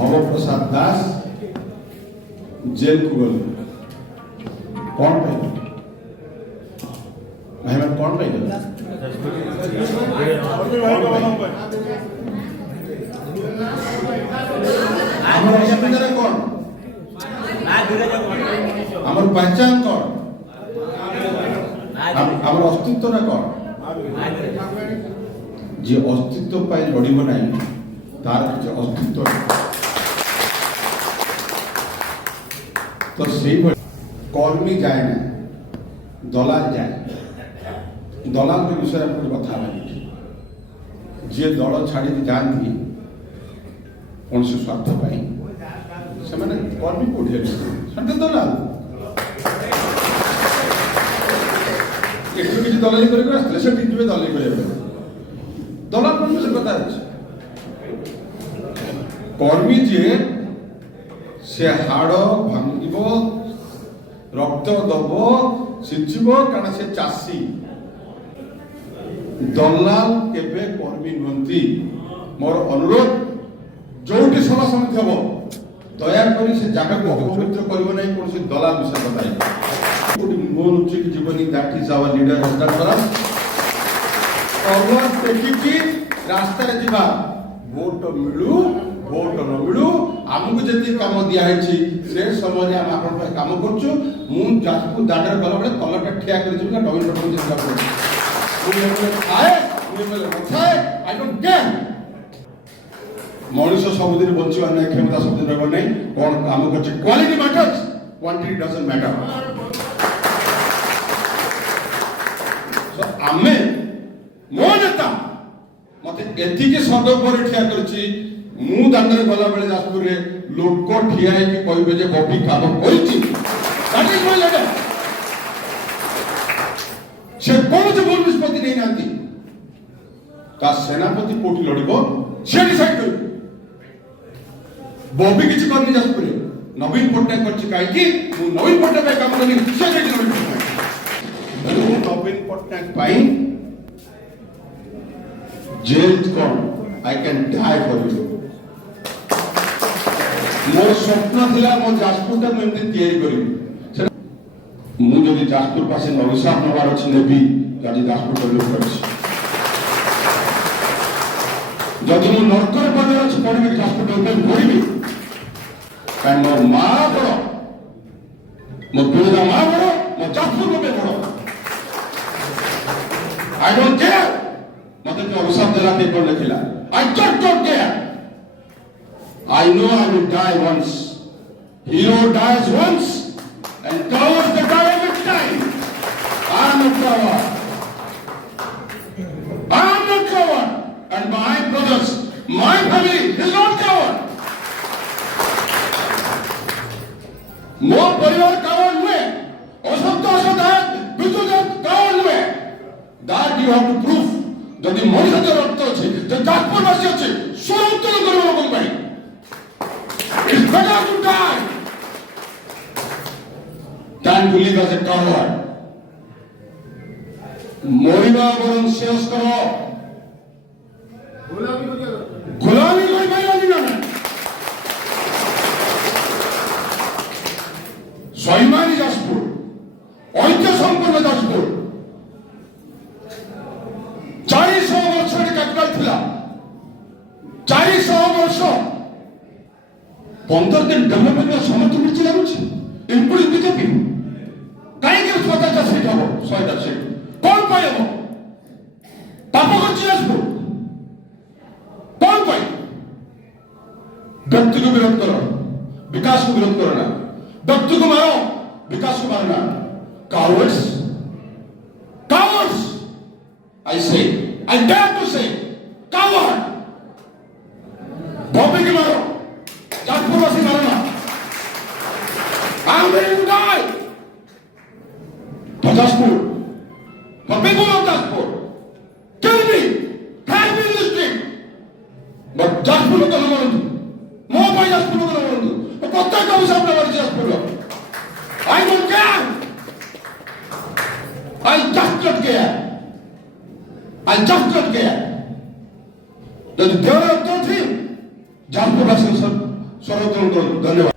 भवप्रसाद दास jail को गल कौन पाइल भाई मैं कौन पाइल हमर असुविधा कौन हमर पहचान कौन हमर अस्तित्व ना कौन जे अस्तित्व पाई लड़ब ना तार किसी अस्तित्व तो से कर्मी जाए ना दलाल जाए दलाल के विषय में कथा जे दल छाड़ी जाती कौन से स्वार्थ पाई से मैंने कर्मी कोठे दलाल किसी दलाली कर दलाली कर दलाल कौन से कथा कर्मी जे से हाड़ भांग रक्त दब सिंचब कारण से चाषी दलाल केबे कर्मी नुहति मोर अनुरोध जोटी सभा समिति हम दयाकोरी से जगह को अपवित्र करब नहीं कौन से दलाल विषय बताई मोर उचित जीवनी that is our leader has done for us कवर टेकिकी रास्ता रे दिबा वोट मिलू वोट न मिलू आमको जति काम दिया है से समय हम आपन पे काम करछु मु जाजपुर दाडर गला बळे कलरटा ठिया कर जिबा डबल बटन चिंता कर मु आए मु नथाए आई डोंट केयर मनुष्य सबुदिन बंचिबा नै क्षमता सबुदिन रहबा नै कोन काम करछ quality matters quantity doesn't matter so आमे मो नेता मते एतिके शब्द पर ठिया करछि मु दांडरे गला बेले जाजपुर रे लोक ठिया है कि कहबे जे बॉबी काम करछि दैट इज माय लीडर से कोन से बोल निष्पत्ति नहीं नांती का सेनापति कोठी लड़िबो से डिसाइड कर बॉबी किछ करनी जाजपुर रे नवीन पटनायक करछि काई कि मु नवीन पटनायक काम करनी से जे नवीन पटनायक पाई जेल कौन I can die for you मोर स्वप्न थिला मो जाजपुर ता एमती तैयारी करी मु जदि जाजपुर पासे नविसाब नबार अछि नेबी जदि जाजपुर डेवलप करछि जदि मु नरकर पदे अछि पढिबे जाजपुर डेवलप करिबी कान मोर मा बड़ मो पिता मा बड़ मो जाजपुर में बड़ आई डोंट केयर मते के अवसर देला पेपर लिखिला I just don't care I know I will die once. Hero dies once and cowards they die every time. I am a coward. I am not coward. And my brothers, my family is not coward. More परिवार coward हुए, असत्य असत्य विचुज coward हुए. That you have to prove. यदि मनुष्य के रक्त अच्छे, जो जातपुर वासी अच्छे, स्वयं उत्तोलन करो लोगों को It's better to die than to live as a coward. मरिबा बरं शेष करो गुलामी कोई पाइबानी ना स्वाभिमानी जाजपुर ऐक्य संपन्न जाजपुर 400 वर्ष कैपिटल थिला 400 वर्ष 15 दिन डेवलपमेंट समर्थ मिर्ची लागुଛି इनपुट बीजेपी काहे के 50 सीट हो 100 सीट कौन पाएबो पाप करछि जाजपुर कौन पाए व्यक्ति को विरोध करो विकास को विरोध करो ना व्यक्ति को मारो विकास को मारना cowards I say I dare to say coward Bobby के मारो जाजपुर वासी मारना I'm ready to die for Jaspur for people of Jaspur kill me have me in the street but Jaspur को ना मारो मो पाई Jaspur को ना मारो तो पत्ता का उसे अपना मार Jaspur I don't care I just don't care यदि देवरा तो थी जाजपुर वासी सब ଶରତ ଧନ୍ୟବାଦ।